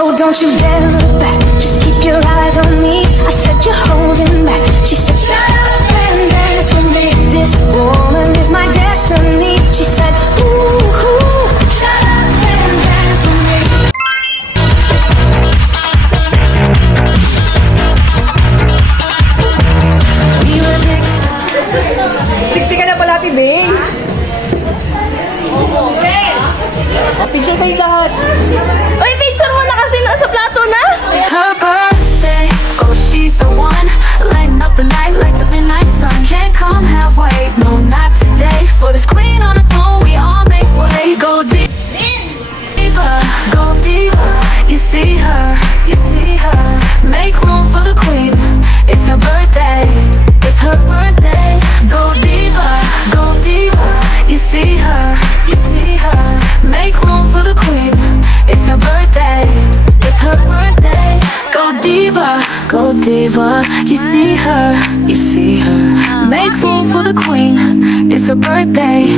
Oh, don't you dare look back, just keep your eyes on me. I said you're holding back. She said shut up and dance with me. This woman is my destiny. She said ooh, ooh, shut up and dance with me. We were victims. 60 ka na pala, Tibe. Picture kayo lahat. Uy, picture mo na kasi nasa plato na. It's her birthday, oh she's the one. Lighting up the night like the midnight sun. Can't come halfway, no not today. For this queen on the throne, we all make way. Go deep, diva, go diva. You see her, you see her. Make room for the queen, it's her birthday. It's her birthday. Go diva, go diva. You see her, you see her. Make room for the queen, it's her birthday. It's her birthday. Go diva, go diva. You see her, you see her. Make room for the queen, it's her birthday.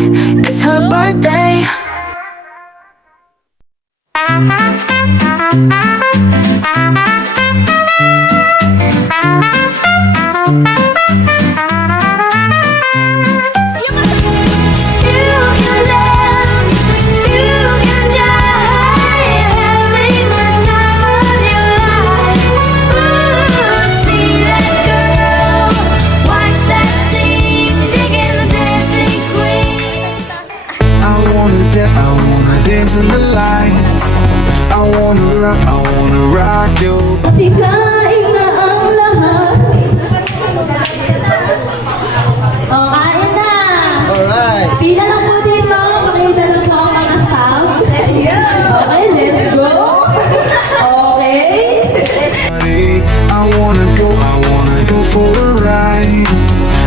It's her birthday. Dance in the lights. I wanna rock you. Sikain na ang lahat. O, kain na. Alright. Pila lang po dito. Pakita lang po ako mga staff. Okay, let's go. Okay. I wanna go for a ride.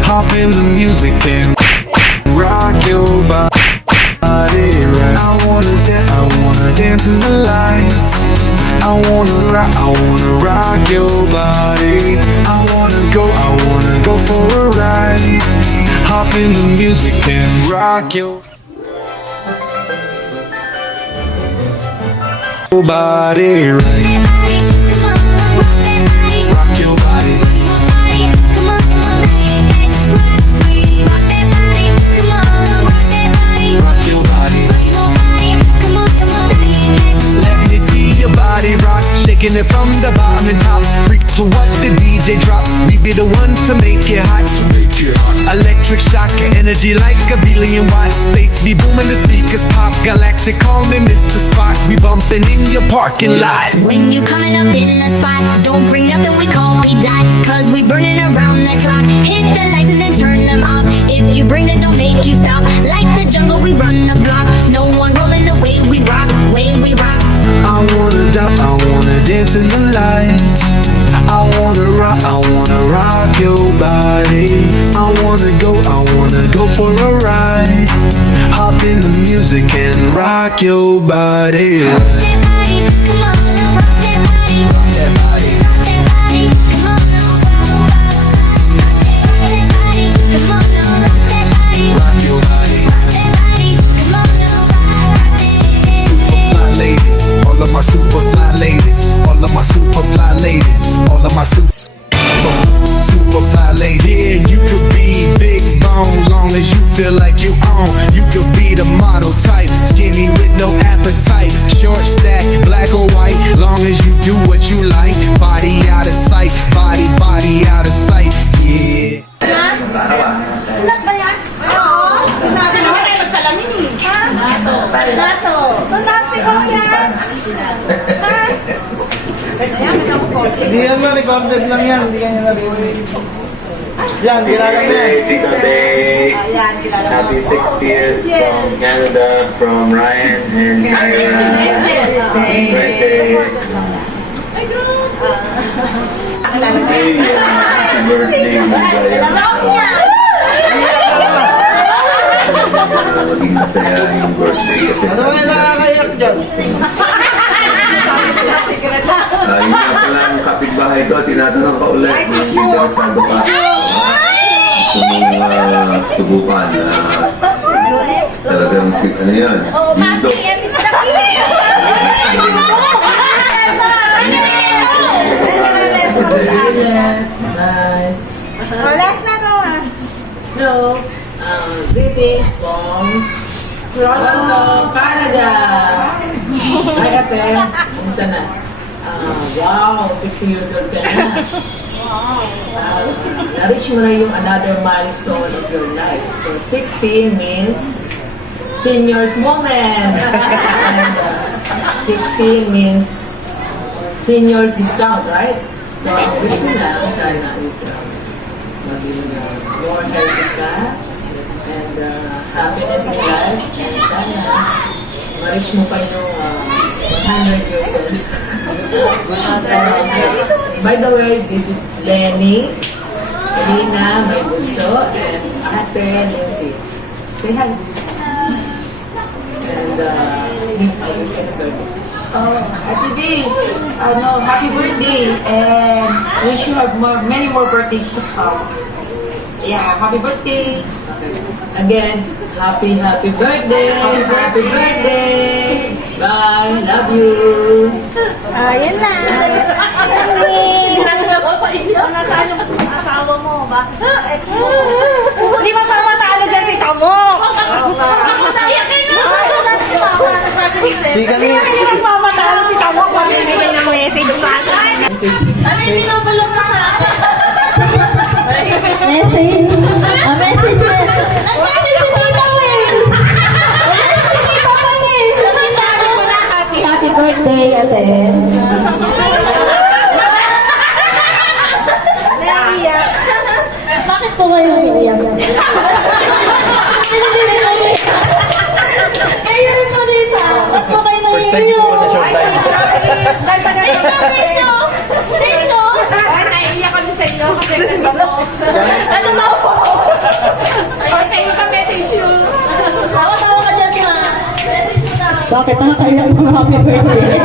Hop in the music and rock your body right. I wanna dance in the lights. I wanna rock your body. I wanna go for a ride. Hop in the music and rock your body right. Rock your body. Rock your body. Let me see your body rock, shaking it from the bottom and top. Freak to what the DJ drops. We be the ones to make it hot. Electric shock, energy like a billion watts. Space be booming, the speakers pop. Galactic, call me Mr. Spot. We bumping in your parking lot. When you coming up in the spot, don't bring nothing we call we die. Cause we burning around the clock. Hit the lights and then turn them off. If you bring it, don't make you stop. Like the jungle, we run the block. No one rolling the way we rock, way we rock. I wanna dance in the lights. I wanna rock your body. I wanna go for a ride. Hop in the music and rock your body. Rock that body, come on, rock that body. Rock that body. Rock that body, come on, come on, rock that body. Rock your body. Rock that body, come on, rock it. Super fly ladies, all of my super fly ladies, all of my super fly ladies, all of my super fly ladies. Yeah, you could be big bone, long as you feel like you own. You could be the model type, skinny with no appetite, short stack, black or white, long as you do what you like. Body out of sight, body out of sight. Yeah. Sinat ba yan? Oo. Sino ba kayo magsalamin eh? Ha? Nato. Nato ko yan. Ayan, may ako kote. Hindi yan man, recorded lang yan. Hindi kanya narinig. Yan, kilala mo yan. Tito Day. Ayan, kilala mo. Happy 60th from Canada, from Ryan and Kyra. Happy birthday. Ay, group. Today is birthday mo ba yan? Alam niya. Maging masaya yung birthday kasi Ano sabi kayo niya nakakayak dyan. Yun nga pala ang kapitbahay ko, tinatanong ka ulit, interesado ka. Gusto mong subukan talagang ano yan, dildo. Last na to ah. Hello, greetings from Toronto, Canada. Hi, Ate. Kumusta na? Wow, 60 years old ka na. Na-reach mo na yung another milestone of your life. So, 60 means senior's moment. And 60 means senior's discount, right? So, ang wish ko lang sana is maging more healthy ka and happiness in life, and sana ma-reach mo pa yung 100 years old. By the way, this is Lenny, Lina, my bunso, and Ate Lindsay. Say hi. And I wish you a birthday. Ate B, happy birthday, and wish you have many more birthdays to come. Yeah, happy birthday. Again, happy birthday! Happy birthday! Bye! Love you! Ayan na. Nasaan yung asawa mo ba? Ex mo. Hindi mo pa matalo dyan si Tamo. Si kami. Hindi magmamatalo si Tamo kung bibigay ng message sa akin. Ano yung pinapalok sa akin? Message? Message na. Nag-message si Tita mo eh. Nag-message si Tita mo eh. Nakita ko na Happy birthday, ate. naiiyak. Bakit po kayo umiiyak? Kayo rin po dito. Ba't po kayo naiiyak? Station! Ay, naiiyak kami sa inyo kasi ano na po? Ay, kayo ka message yun. Tawa-tawa ka dyan, ma. Bakit nakakaiyak mo happy birthday?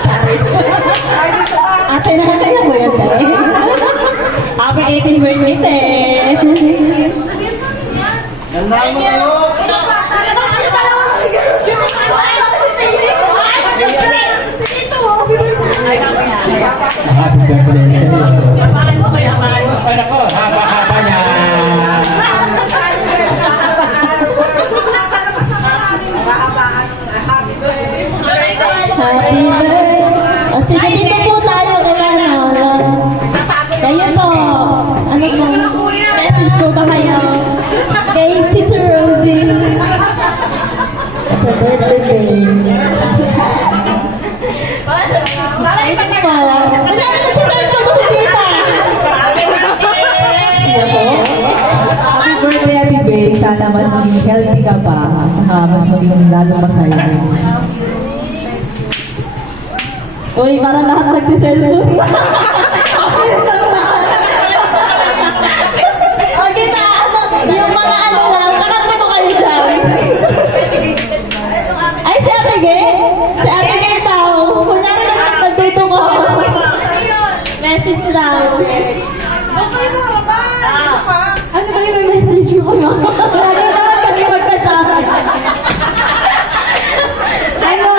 Charis. Ate, nakakaiyak mo yan, te. Happy 18th birthday, te. Ganda mo kayo. Happy birthday. Happy birthday. O sige, dito po tayo kailangan. Kayo po. Ano po? Message po ba kayo? Kay Teacher Rosie. Happy birthday. Ayun po. Wala na si cellphone ko si tita. Sige po. Happy birthday, Ate Bay. Sana mas maging healthy ka pa. At saka mas maging lalong masaya. Uy, parang lahat nagsiselfone. Okay na, yung mga ano lang, nakanta mo kayo dyan. Ay, si Ate Gay? Si Ate Gay daw. Kunyari lang nagtutong ko. Message daw. Ano ba yung may message mo? Lagi naman kami magkasama. Ano?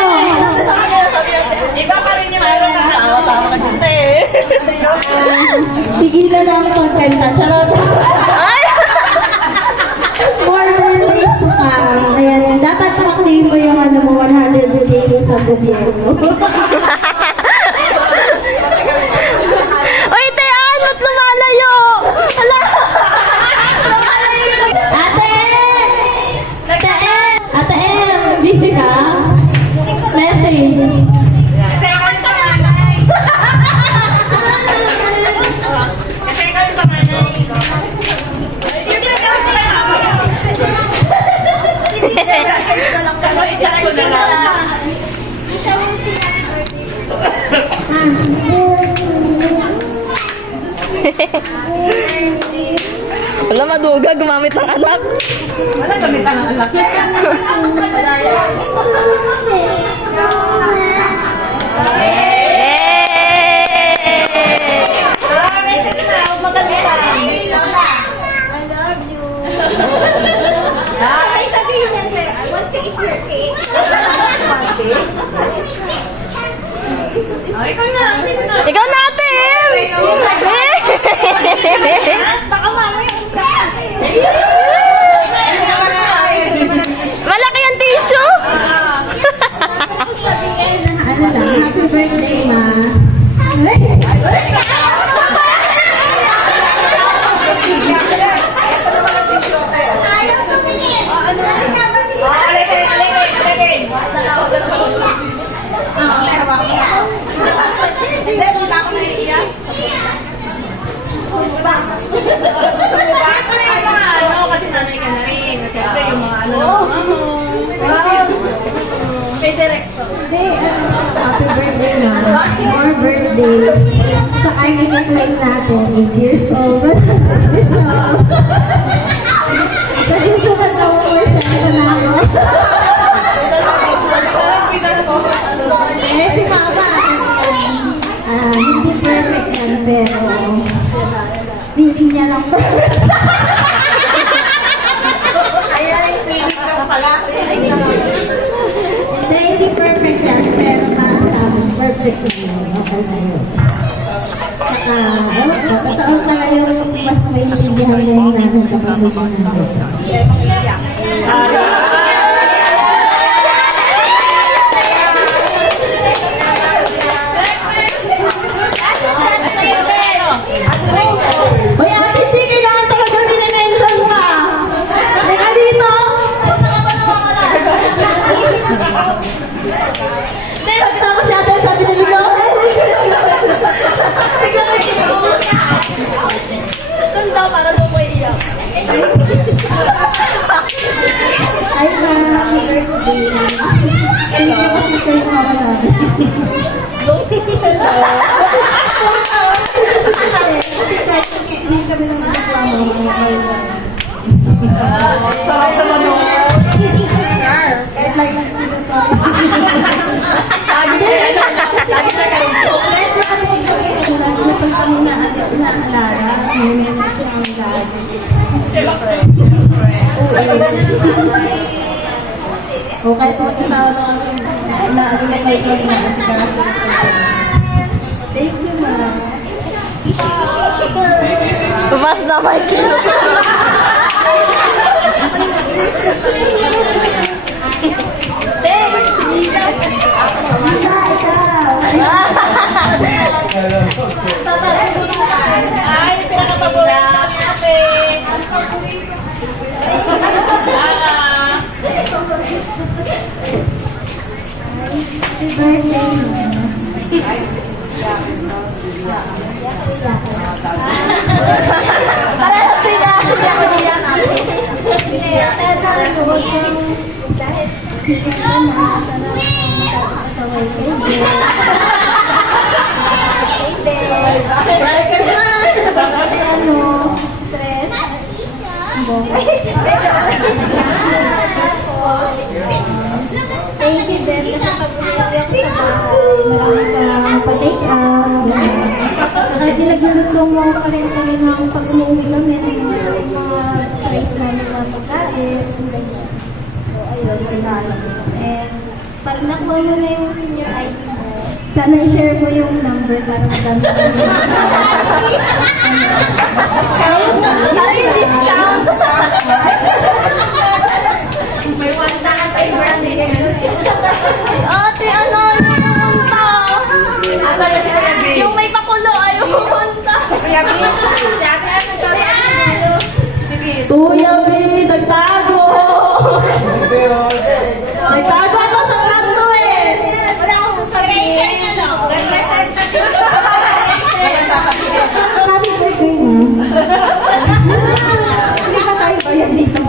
Ikaw pa rin yung meron na tawa-tawa ka dito eh. Tigilan na ang pagkanta. Charot. More birthdays to come. Ayan, dapat pa-claim mo yung ano mo, 100K mo sa gobyerno. Uy, Tean! Ba't lumalayo? Hala! Ate! Ate M, busy ka? Message. Second ka nanay. Second ka nanay. Siyempre ka siya. I-chat ko na lang. Wala maduga, gumamit ng anak. Wala gamit ang anak. Sabay sabihin yan, I want to eat your cake. Ikaw na, ate! Baka mamaya. Malaki ang tissue! Ano lang, happy birthday, ma. Kasi nanay ka na rin. Siyempre yung mga ano Happy birthday, ma. More birthdays. Tsaka yung i-claim natin, 8 years old. 8 years old. Kasi sukat na more siya na ako. Eh, si mama. Hindi perfect yan, pero feeling niya lang perfect. Hindi perfect yan, pero para sa akin, perfect yun. Okay na yun. Totoo pala yung mas may intindihan na yung namin kapag namin. Hoy, Ate Chi, kailangan talaga minenenson ka. Teka dito. Hindi, pagkatapos si Ate, sabi ni Lilo. Kanta para daw mo iyak. Ay, ma'am. Birthday. Thank you kasi kayo mama namin. Hindi kami naman nagmamahal. Kahit like lang sila tayo. Lagi na pag kami na nasa laras, may meron ko ang laras. O kahit mo kasama kami na may kasi na kasi thank you, ma'am. Tumas na, Mike. Ay, pinakapabola ni ate. Happy birthday, Parehas sila. Thank you din kasi pag-uwi ako sa bahay, marami kang pa-take out. Kahit nilagluto mo pa rin kami ng pag-umuwi kami ng mga trays namin na pagkain. So, ayun, and pag nakuha mo na yung senior ID mo, sana i-share mo yung number para madami kami. Discount! May 1 na tayo branding ngayon. Ate, ano pumunta? Yung may pakulo, ayaw pumunta. Kuya B, nagtago! Nagtago ako sa kanto eh! Wala akong sasabihin. Representative. Happy birthday mo. Hindi ba tayo ba yan dito?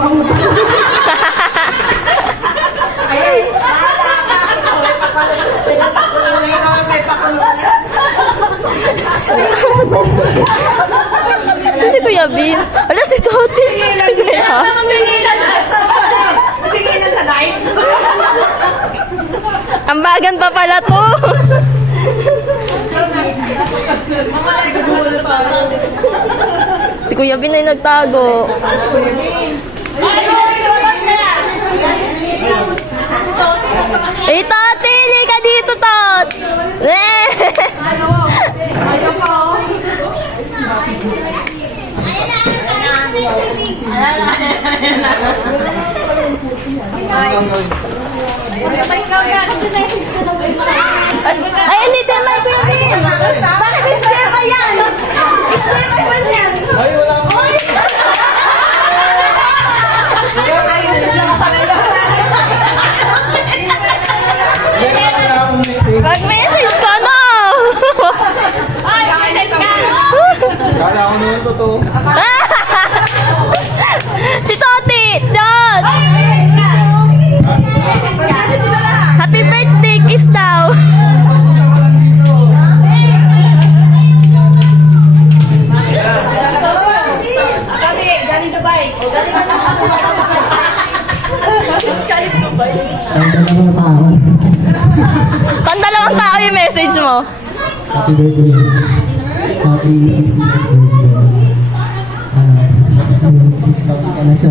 Si Kuya B. Ala, si Toti. Sige lang sa live. Tatawagan pa pala to. Si Kuya Bin ay nagtago. Eh, Tati, hindi ka dito, Tot. Ay, hindi tayo may Kuya Bin. Bakit explain ka yan? Explain ka ba yan? Ay, wala ko. Mag-message ka na. Kala ko naman totoo. Si Toti. Dot. Happy birthday, kiss daw. Pandalawang tao yung message mo. Happy birthday. Happy 60th birthday. Discount ka na sa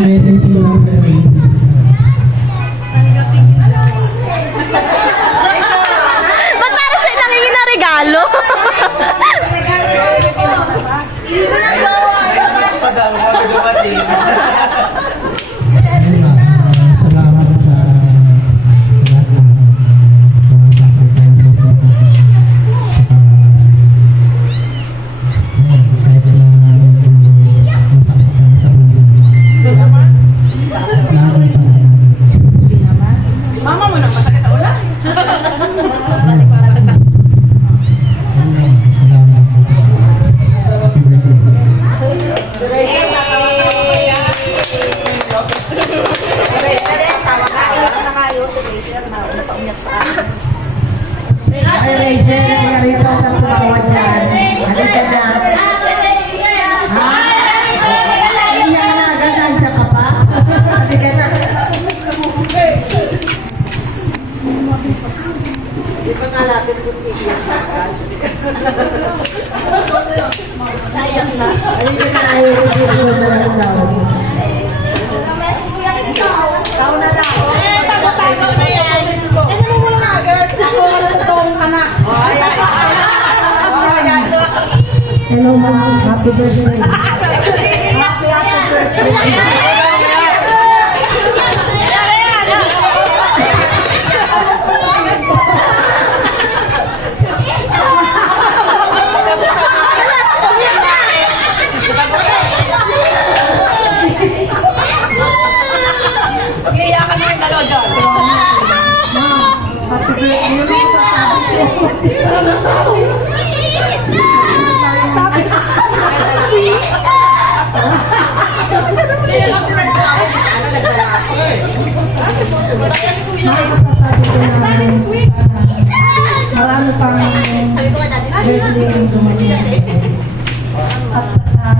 message mo lang sa face. Ba't parang siya nangingin na regalo? Salamat sa lahat ng sacrifices mo. Kahit na masakit ka sa ulo. Mama mo nang masakit sa ulan? Ay, Rachel, narito sa tumawa dyan. Halika na. Ha? Iyan na, ganansya ka pa? Halika na. Di pa nga natin kung iiyak na. Halika na, ayaw na lang daw. Ikaw na lang. Tago na yan. Ano mo muna agad? Tong ka na. Hello, ma'am. Happy birthday. Happy birthday. Iiyakan mo yung dalawa dyan. Marami pang birthday ang dumating. At saka,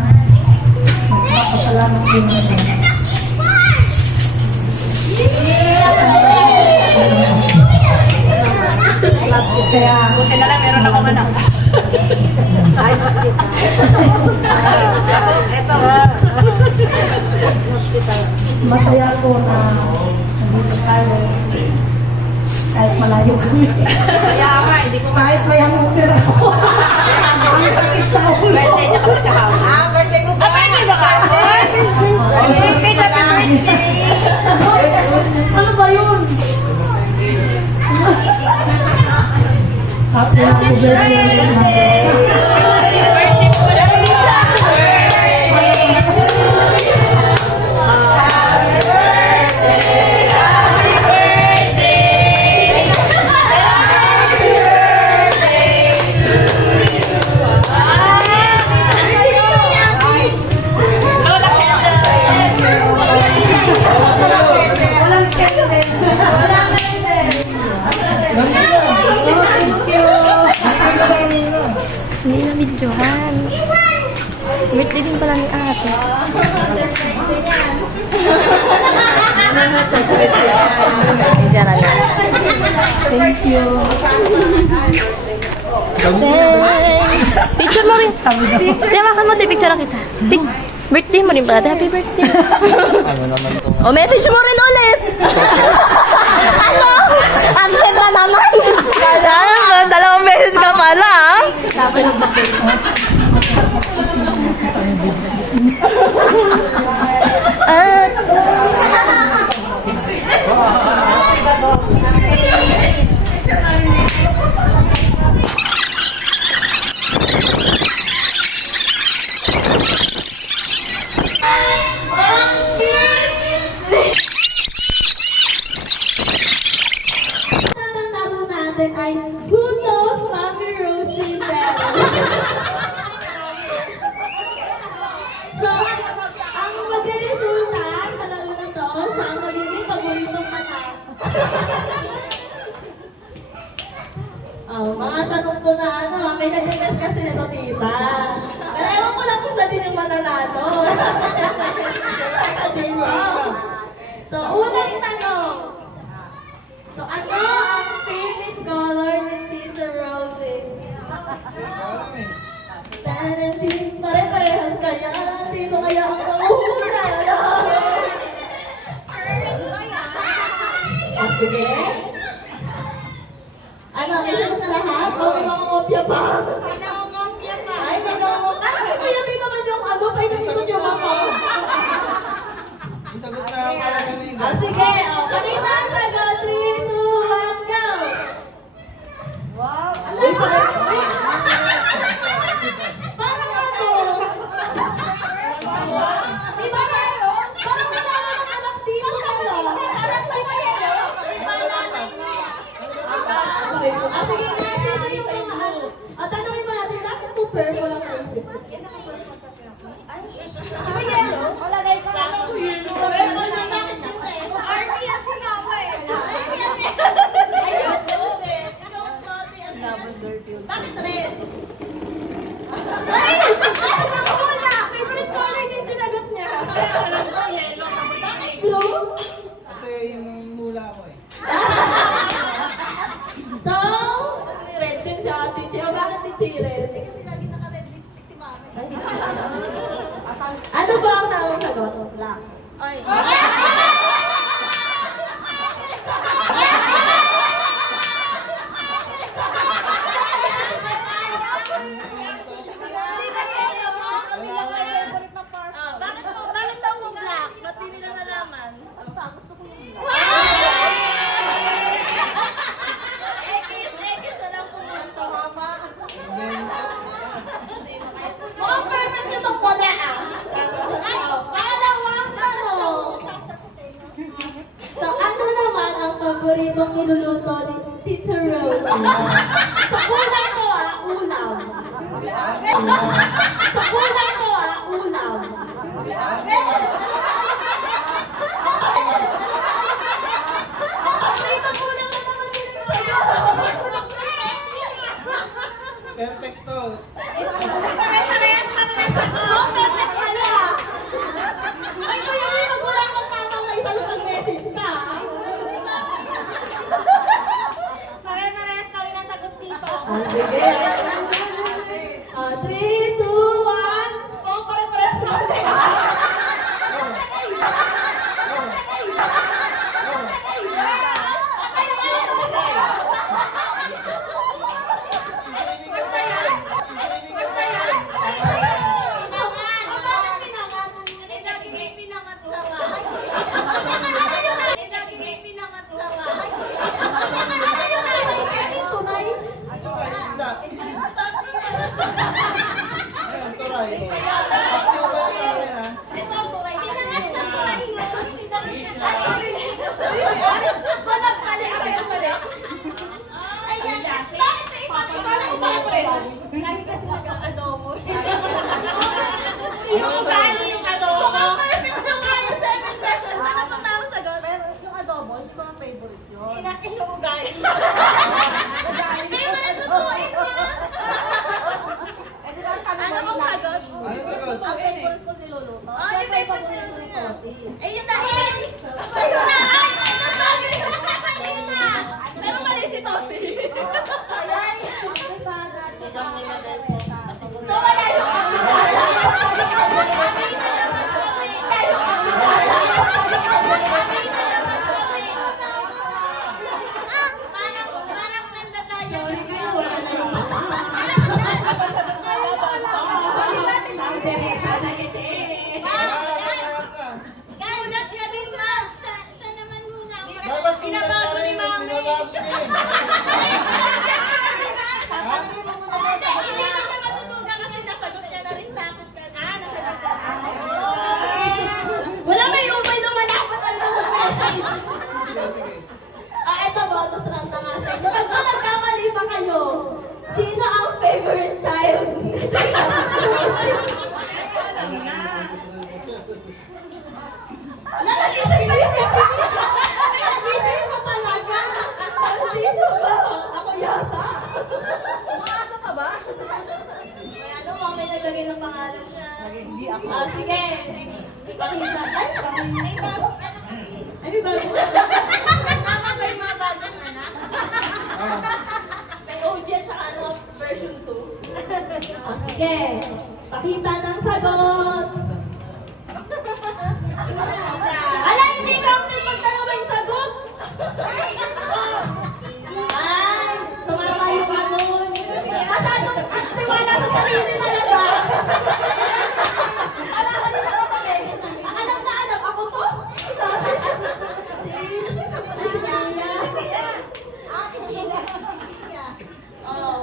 magpapasalamat din ako. Kaya, Buti na lang, meron ako anak. masaya ko na nandito tayo. Kahit malayo kami. Kaya nga, hindi ko Kahit may ang pera ko. Ang sakit sa ulo. birthday niya kasi kahapon. Birthday ko ba? Birthday ba kahapon? Birthday, happy birthday! Ano ba yun? Happy birthday. Birthday din pala ni ate. Diyan na lang. Thank you. Thanks. Picture mo rin. Tiyawakan mo, picture lang kita. Birthday mo rin pala. Happy birthday. Ano naman itong... O, message mo rin ulit. Ano? Absent na naman. Dalawang beses ka pala, ah. Ang tabo natin ay Who Knows Mami Rosie Bell? So, ang magre-resulta sa laro na to, siya ang magiging paboritong anak. Mga tanong ko na may nag-request kasi nito tita. Pero ewan ko lang kung sa din yung mananalo. Diba? So, unang tanong. So, ano ang favorite color ni Tita Rosie? Pare-parehas kaya. Sino kaya ang mahuhula? Sige. Ano, may sagot na lahat? O may mga kopya pa? May mga kopya pa. Ay, may mga kopya. Ano, kuya, may naman yung ano, pa yung yung ako. Isagot na ako talaga ni Igor. Sige, kanina ang sagot. 3, 2, 1, go! Wow! Parang ano? Di ba tayo? Parang wala namang anak dito. Parang sa yelo. Sige nga, sino yung mga ano? Tanungin mo natin, bakit po purple ang naisip? Ay, yelo? Wala na ito. Purple na bakit yun eh? RP yan si mama eh. Ayoko eh. Ikaw ang mami ang lavender field. Bakit red? Ay! Bakit ang hula? Favorite color niya yung sinagot niya. Bakit blue? Kasi yun ang hula ko eh. So, red din si Ate Chi. O bakit ni Chi red? Kasi lagi naka-red lipstick si mama. Ano ba ang tamang sagot? Black. Ay. Bakit daw mo black? Ba't di nila nalaman? Basta, gusto ko yung black. X na lang pumunto, mama. Mukhang perfect nitong wala ah. Pangalawang tanong. So, ano naman ang paboritong niluluto ni Tita Rosie? Sa ulam ko ulam. Sa ulam ko ulam. Paboritong ulam na naman din yung sagot. Perfecto. Pare-parehas kami ng sagot. Perfect pala. Ay, kuya, may pag wala kang tamang na isa mag-message ka. Pare-parehas kami ng sagot dito. Sige. 3, 2, 1. Oh, pare-parehas kami. Isda. Ayan, turay. Paksiw ba yung akin ha? Ito ang turay. Pinangat siya turay mo. Pinangat siya. Balag pala. Ayaw pala. Ayan. Bakit na ipapagod? Lagi kasi nag-adobo. Yung gani yung adobo. Mukhang perfect nyo nga yung 7 pesos. Ano pa tawag sagot? Pero yung adobo, hindi ko ang favorite yun. Inuugay. Favorite lutuin mo. Ano mong sagot? Ano sagot? nagluluto. Ay, Siyempre, favorite paborito na ni niya. Toti. Ayun na! Ayun na! Ayun na! Pero mali si Toti. Ay, di ba? So, wala yung Parang nandatayo kasi Wala na yung Ulat kasi siya naman muna. Dapat Pinabago ni Mami. Pinabago niya eh. Hindi na siya matutugan kasi nasagot niya na rin sa akin. Nasagot na. Wala may umay na malapot ang message. Eto, bonus round na nga sa inyo. Kung nagkamali ba kayo, sino ang favorite child? Nalagisip pa yun. Nalagisip ko talaga. Sino ba? Ako yata. Umaasa ka ba? May ano mo, may naglagay ng pangalan niya. Hindi ako. Sige. Pakita. Ay, May bagong ano kasi. ay, may bago. Kasama ba yung mga bagong anak? May OG at saka ano, version 2. Sige. Pakita ng sagot. Ala, hindi counted pag dalawa yung sagot. Ay, tumama yung ano. Masyadong tiwala sa sarili talaga. Wala ka din ako eh. Ang anak na anak, ako to.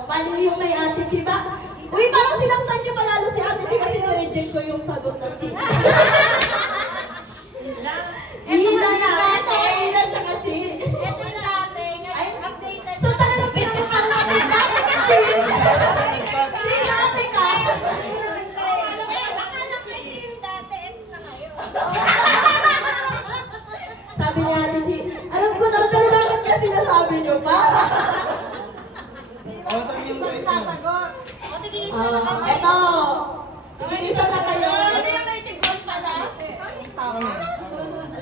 Mali yung may Ate Chi ba? Uy, parang sinaktan niyo palalo si Ate Chi kasi na-reject ko yung sagot ng Chi. Hina na. Ito, hina siya kasi. Ito yung dati. Ngayon, updated. So talagang pinapakaroon ng dati kasi. Si Ate ka. Akala ko ito yung dati. Ito na ngayon. Sabi ni Ate Chi, alam ko na, pero bakit kasi nasabi niyo pa? Oh, saan yung right mo? Sasagot. O, tigil isa na kami. Eto. Tigil-isa na kayo. Ano yung may tig-gold pa na? Kami.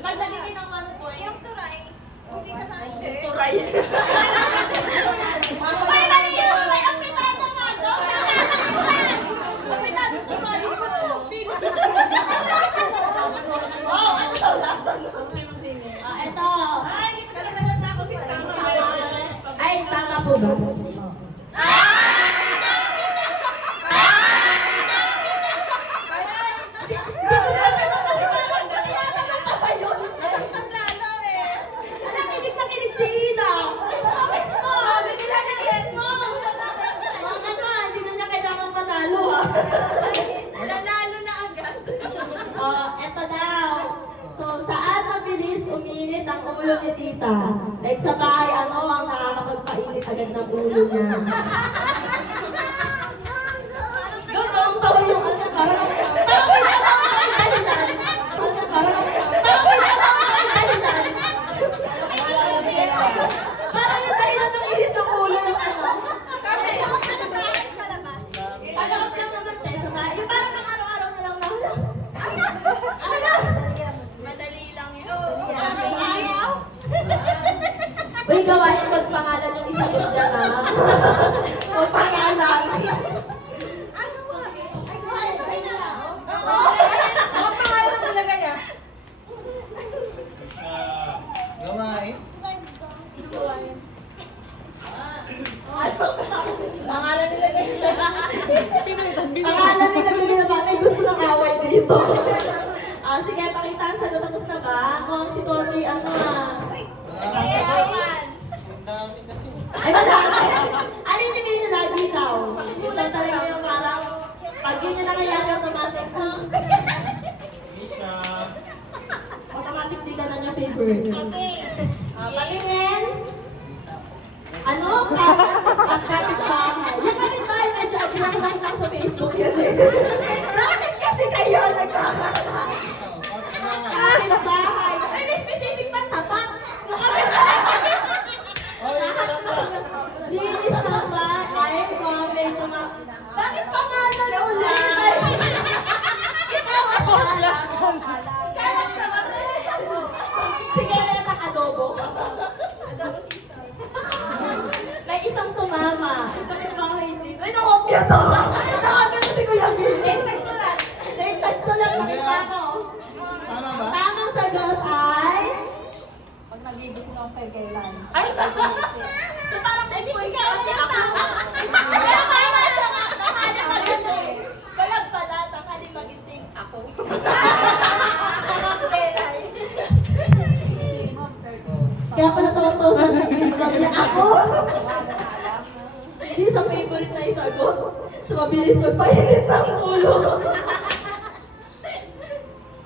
Pag nagiging ng 1 point. Yung turay. Hindi ka sa akin. Turay. May mali yung turay. Ang pitado nga to. Ang pitado turay. Oh, ano daw lasa no? Eto. Ay, hindi ko salamat na ako sa tama. Ay, tama po ba? Hindi ko natanong kasi parang tinatanong pa ba yun? Nasaktan lalo eh. Alam, kinig na kinig si Ina. Kiss mo, bibila na kiss mo. Mga ano, hindi na niya kailangan manalo ha. Nanalo na agad. Oh, eto daw. So, saan mabilis uminit ang ulo ni Tita? Like sa bahay, ano ang nakakapagpainit agad ng ulo niya? Doon, tawa yung ano, parang may natawa kang dahilan. Parang may natawa kang dahilan. Parang yung dahilan ng init ng ulo ng ano. Kasi loob na ng bahay sa labas. Ano ka lang naman tayo sa bahay? Yung parang ang araw-araw na lang na. Madali lang yun. Ayaw? Uy, gawain magpangalan yung isang yun dyan ha. O pangalan. Ano ba? Ay, kuhain ba kayo ng tao? Oo. Ang pangalan talaga niya. Gawain. Pangalan nila ganyan. Pangalan nila ganyan ba? May gusto ng away dito. Sige, pakita ang sagot. Tapos na ba? Kung si Toti, ano Ay, madami. Ano yung hindi nyo lagi daw? Yun lang talaga yung parang, pag yun yung nangyayari, automatic na. Automatic di ka na niya favorite. Okay. Patingin. Ano? Ang kapitbahay. Yung kapitbahay na dyan, pinakita ko sa Facebook yan eh. Bakit kasi kayo nagkakaroon? Kapitbahay. Ay, may specific pang tapat. Yung kapitbahay. Oh, yung kalapa. Linis na ba? Ay, comment. Bakit pangalan ulit? Nakakita si Kuya Bill. Tagsulat nakita ko. Tama ba? Tamang sagot ay... Pag nagigising ako kay kailan. Ay! So parang may point siya kasi ako. Pero kaya nakali magising. Walang pala, nakali magising ako. Kaya pala tawa-tawa sa sabi niya ako. Hindi sa favorite na isagot. So mabilis magpainit ng ulo.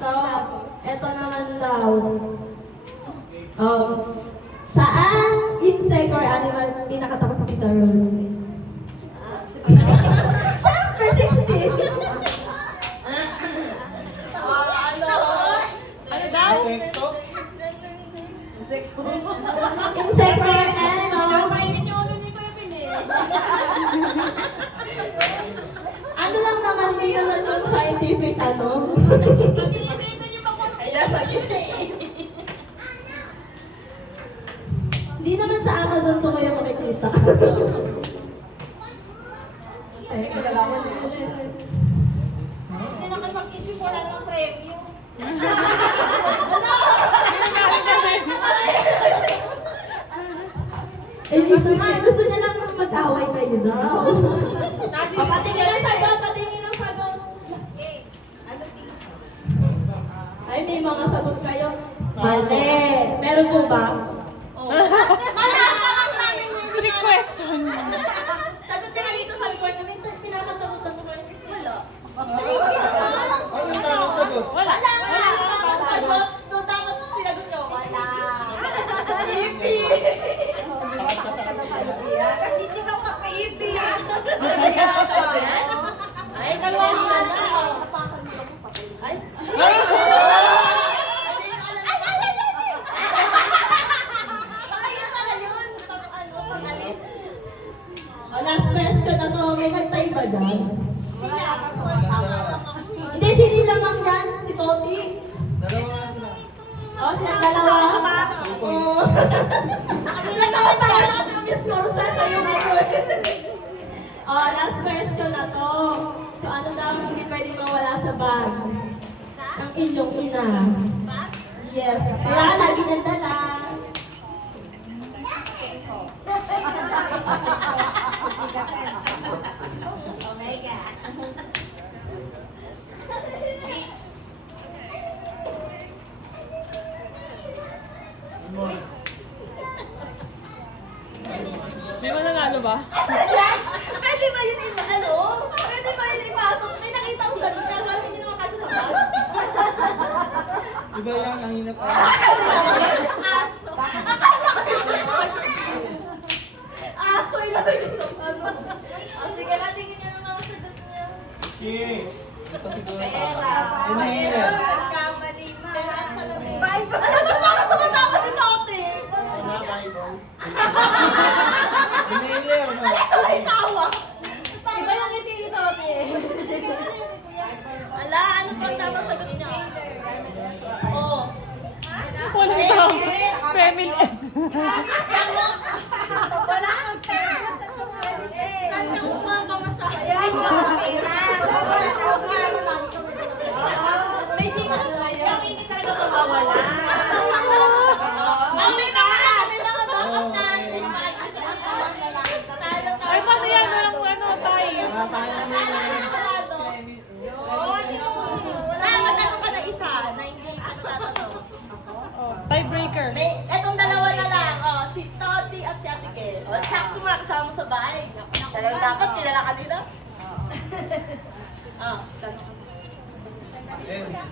So, eto naman daw. Saan insect or animal pinakatakot sa Tita Rose? Siyempre, 60! Ano daw? Ito? Insect or animal? Painin niyo ulo ni Kuya Pili. Ano lang naman, hindi naman yung scientific ano? Hindi naman sa Amazon to kayo makikita. Ay, kailangan hindi na kayo mag-isip, wala namang preview. Eh, gusto niya lang mag-away kayo daw. Patingin ang sagot, patingin ang sagot. Ay, may mga sagot kayo. Mali. Meron po ba? Trick question. Sagot niya dito sa report namin, pinakatanong ko kayo. Wala. Ano yung tamang sagot? Wala nga. Tamang sagot. So, dapat sinagot niyo. Wala. Ipi. Kasi sigaw ka kay Ipi. Ay, dalawang na. Ay. Last question na to, may nagtay ba dyan? Hindi, sino lamang dyan? Si Toti? Dalawa nga sila. Oh, sila dalawa? Oo. Natawa-tawa na kasi ang Miss Corsa sa'yo ngayon. Oh, last question na to. So, ano daw hindi pwede mawala sa bag? Ang inyong ina. Yes. Kailangan lagi nang dala. Oh my God. May mananalo ba? Pwede ba yun ano? Pwede ba yun ipasok? May nakita ko sabi niya, parang hindi naman kasi sa bag. Iba yan, kanina pa. Aso. Akala ko yun. Aso ilagay sa ano. O sige, patingin niyo ng mga sagot niya. Ito siguro. Pera. Inhaler. Kamali ma. Bible. Ano ba tumatawa si Tote? Inhaler. Ay, tawa. Iba yung ngiti ni Tote. Ala, ano pa ang tamang sagot niya? Oo. Walang tao. Family S. Wala kang pera. Saan ka kumamamasahe? Ayan, pera. May di ka hindi talaga kumawala. May mga bakit na hindi makikisa. Ay, paano yan? Walang ano, tayo. Wala tayong Magtanong ka na isa na hindi ka natatanong. Tiebreaker. Etong dalawa na lang, si Toti at si Ate Kel. Sakto mga kasama mo sa bahay. Talagang dapat kilala ka nila. Tanong ka.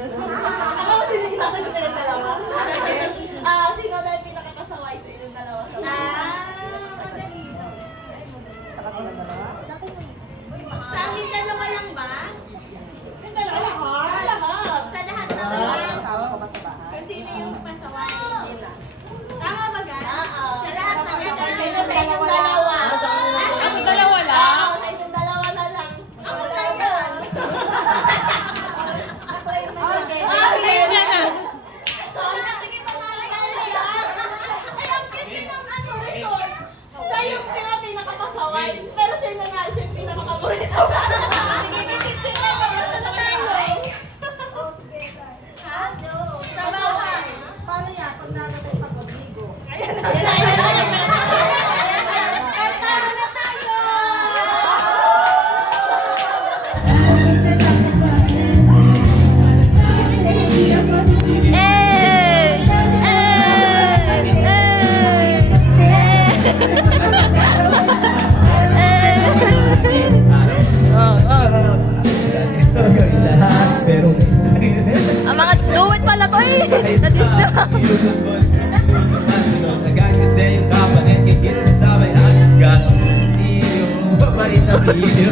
Ako, sino yung sasagot na ng dalawa? Sino na yung pinakakasaway sa inyong dalawa sa bahay? Madali. Sa kanilang dalawa? Sa amin dalawa lang ba? Yung dalawa? Sa lahat. Sa lahat na dalawa. Kasama ka ba sa bahay? Kung sino yung pasaway? Sila. Tama ba ga? Sa lahat na dalawa. Sino sa inyong dalawa? Ako dalawa lang. Sa inyong dalawa na lang. Ako na yan. Okay. Ang mga duwit pala to eh! Na-distract! Kasi yung kapalit, kikis mo sabay na gano'n. Iyo, babait na video.